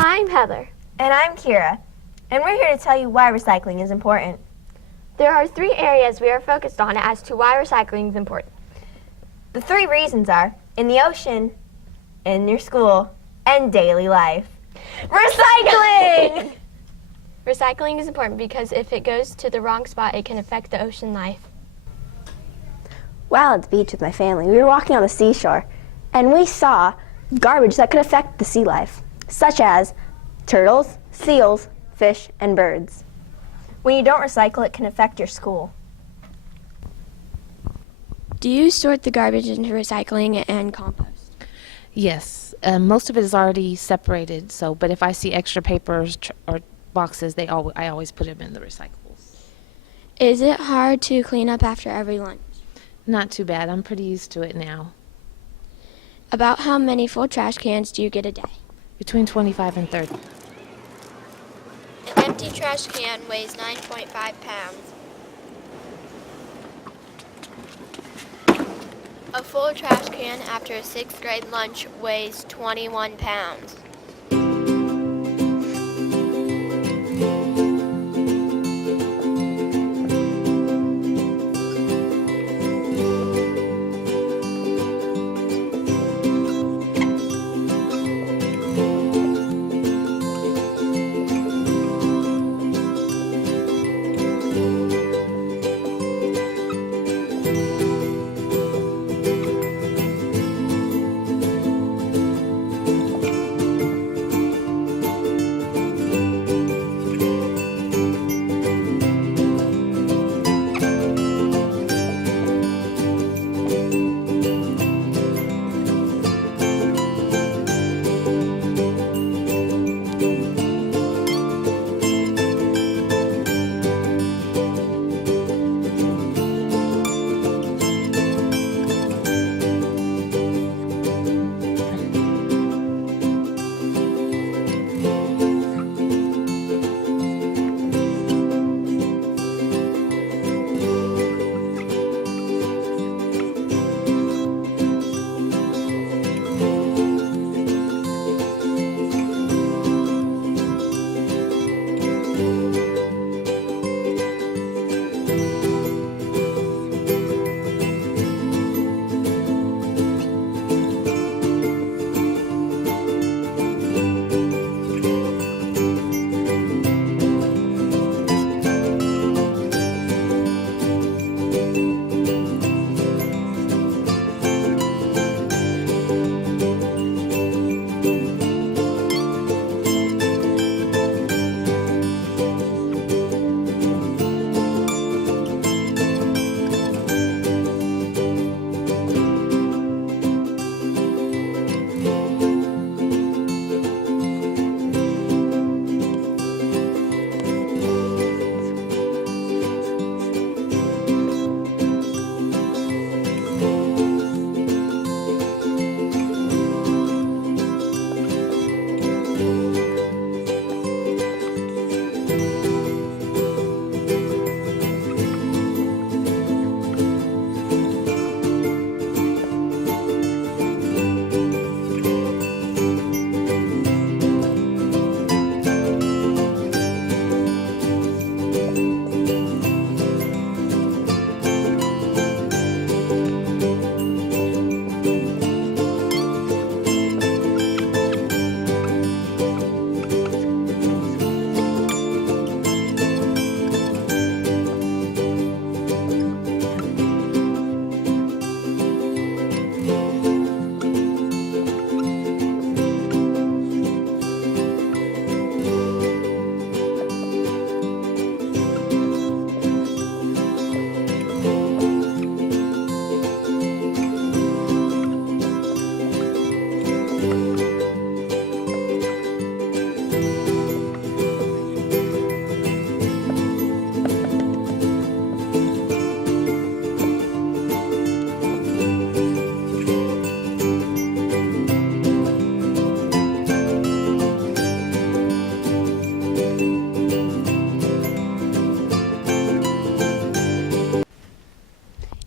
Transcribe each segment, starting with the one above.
Hi, I'm Heather. And I'm Kira, and we're here to tell you why recycling is important. There are 3 areas we are focused on as to why recycling is important. The 3 reasons are in the ocean, in your school, and daily life. Recycling! Recycling is important because if it goes to the wrong spot, it can affect the ocean life. While at the beach with my family, we were walking on the seashore, and we saw garbage that could affect the sea life, such as turtles, seals, fish, and birds. When you don't recycle, it can affect your school. Do you sort the garbage into recycling and compost? Yes, most of it is already separated. But if I see extra papers or boxes, I always put them in the recyclables. Is it hard to clean up after every lunch? Not too bad. I'm pretty used to it now. About how many full trash cans do you get a day? Between 25 and 30. An empty trash can weighs 9.5 pounds. A full trash can after a 6th grade lunch weighs 21 pounds.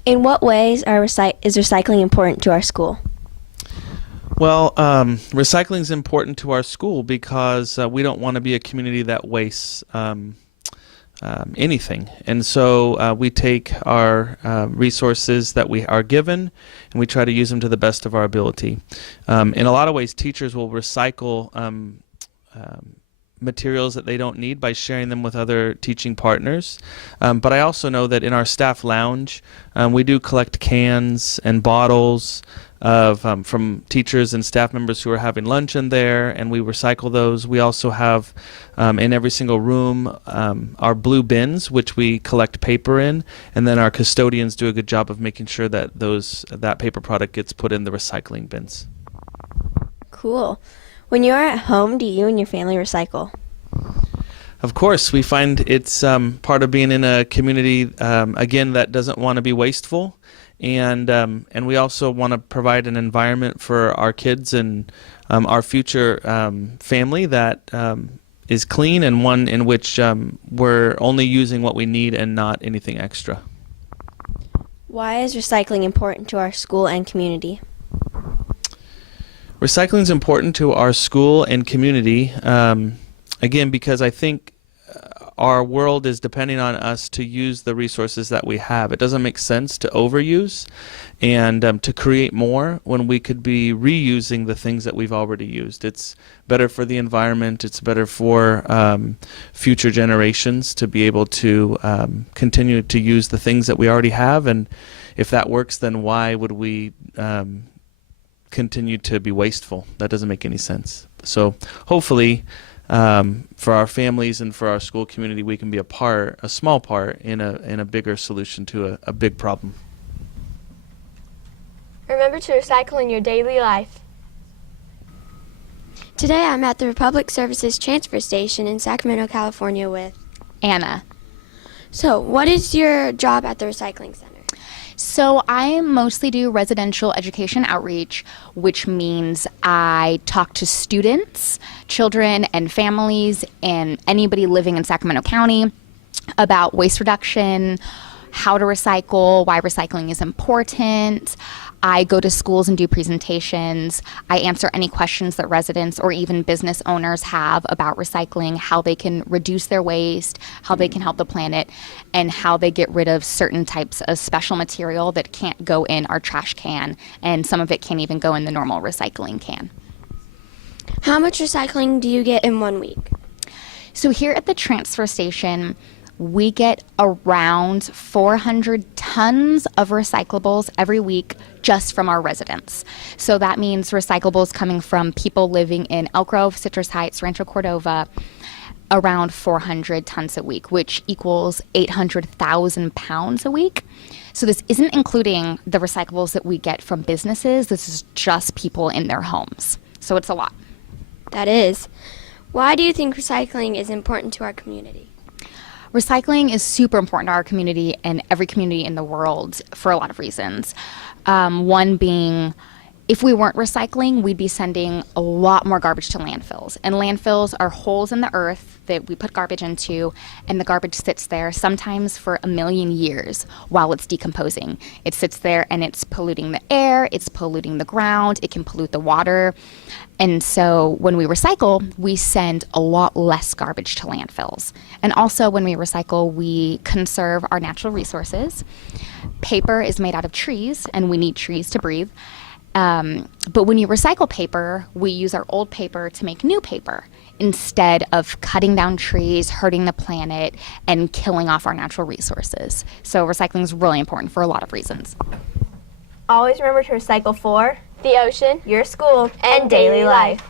In what ways is recycling important to our school? Well, recycling is important to our school because we don't want to be a community that wastes anything. And so we take our resources that we are given and we try to use them to the best of our ability. In a lot of ways, teachers will recycle materials that they don't need by sharing them with other teaching partners. But I also know that in our staff lounge, we do collect cans and bottles from teachers and staff members who are having lunch in there, and we recycle those. We also have in every single room our blue bins, which we collect paper in, and then our custodians do a good job of making sure that that paper product gets put in the recycling bins. Cool. When you're at home, do you and your family recycle? Of course, we find it's part of being in a community, again, that doesn't want to be wasteful. And we also want to provide an environment for our kids and our future family that is clean and one in which we're only using what we need and not anything extra. Why is recycling important to our school and community? Recycling is important to our school and community, again, because I think our world is depending on us to use the resources that we have. It doesn't make sense to overuse and to create more when we could be reusing the things that we've already used. It's better for the environment. It's better for future generations to be able to continue to use the things that we already have. And if that works, then why would we continue to be wasteful? That doesn't make any sense. So hopefully, for our families and for our school community, we can be a small part in a bigger solution to a big problem. Remember to recycle in your daily life. Today I'm at the Republic Services Transfer Station in Sacramento, California with Anna. So, what is your job at the recycling center? So I mostly do residential education outreach, which means I talk to students, children, and families, and anybody living in Sacramento County about waste reduction, how to recycle, why recycling is important. I go to schools and do presentations. I answer any questions that residents or even business owners have about recycling, how they can reduce their waste, how they can help the planet, and how they get rid of certain types of special material that can't go in our trash can, and some of it can't even go in the normal recycling can. How much recycling do you get in 1 week? So here at the transfer station, we get around 400 tons of recyclables every week just from our residents. So that means recyclables coming from people living in Elk Grove, Citrus Heights, Rancho Cordova, around 400 tons a week, which equals 800,000 pounds a week. So this isn't including the recyclables that we get from businesses. This is just people in their homes. So it's a lot. That is. Why do you think recycling is important to our community? Recycling is super important to our community and every community in the world for a lot of reasons. One being, if we weren't recycling, we'd be sending a lot more garbage to landfills. And landfills are holes in the earth that we put garbage into, and the garbage sits there sometimes for 1 million years while it's decomposing. It sits there and it's polluting the air, it's polluting the ground, it can pollute the water. And so when we recycle, we send a lot less garbage to landfills. And also when we recycle, we conserve our natural resources. Paper is made out of trees, and we need trees to breathe. But when you recycle paper, we use our old paper to make new paper instead of cutting down trees, hurting the planet, and killing off our natural resources. So recycling is really important for a lot of reasons. Always remember to recycle for The ocean your school and daily life.